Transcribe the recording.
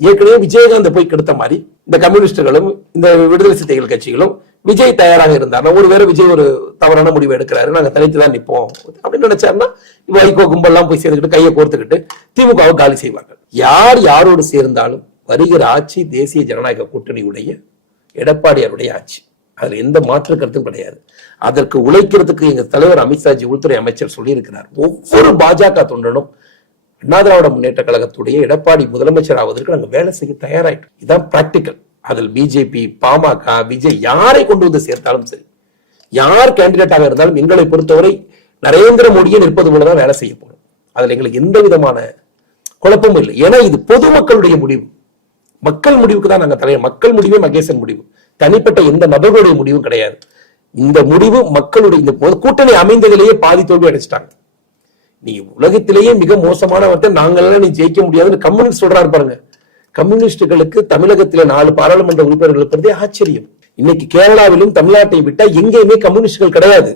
ஏற்கனவே விஜயகாந்த் போய் கெடுத்த மாதிரி இந்த கம்யூனிஸ்டுகளும் இந்த விடுதலை சிறுத்தைகள் கட்சிகளும் விஜய் தயாராக இருந்தார். ஒருவேளை விஜய் ஒரு தவறான முடிவு எடுக்கிறாரு, நாங்க தனித்து தான் நிற்போம் அப்படின்னு நினைச்சாருன்னா வைகோ கும்பல்லாம் போய் சேர்ந்துக்கிட்டு கையை கோர்த்துக்கிட்டு திமுகவை காலி செய்வார்கள். யார் யாரோடு சேர்ந்தாலும் வருகிற ஆட்சி தேசிய ஜனநாயக கூட்டணியுடைய எடப்பாடியாருடைய ஆட்சி. அதுல எந்த மாற்று கருத்தும் கிடையாது. அதற்கு உழைக்கிறதுக்கு எங்க தலைவர் அமித்ஷாஜி உள்துறை அமைச்சர் சொல்லியிருக்கிறார். ஒவ்வொரு பாஜக தொண்டனும் அண்ணா திராவிட முன்னேற்ற கழகத்துடைய எடப்பாடி முதலமைச்சர் ஆவதற்கு நாங்க வேலை செய்ய தயாராயிட்டோம். இதுதான் பிராக்டிக்கல். அதில் பிஜேபி, பாமக, விஜய் யாரை கொண்டு வந்து சேர்த்தாலும் சரி, யார் கேண்டிடேட்டாக இருந்தாலும் எங்களை பொறுத்தவரை நரேந்திர மோடியை நிற்பது போலதான் வேலை செய்ய போறோம். அதுல எங்களுக்கு எந்த விதமான குழப்பமும் இல்லை. ஏன்னா இது பொதுமக்களுடைய முடிவு. மக்கள் முடிவுக்கு தான் நாங்க தலைவர். மக்கள் முடிவே மகேசன் முடிவு, தனிப்பட்ட எந்த நபர்களுடைய முடிவும் கிடையாது. இந்த முடிவு மக்களுடைய. இந்த கூட்டணி அமைந்ததிலேயே பாதி தோல்வி அடைச்சிட்டாங்க. நீ உலகத்திலேயே மிக மோசமானவற்றை நாங்களாம் நீ ஜெயிக்க முடியாதுன்னு கம்யூனிஸ்ட் சொல்றாரு பாருங்க. கம்யூனிஸ்டுகளுக்கு தமிழகத்திலே 4 பாராளுமன்ற உறுப்பினர்கள் இருப்பதே ஆச்சரியம். இன்னைக்கு கேரளாவிலும் தமிழ்நாட்டை விட்டா எங்கேயுமே கம்யூனிஸ்டுகள் கிடையாது.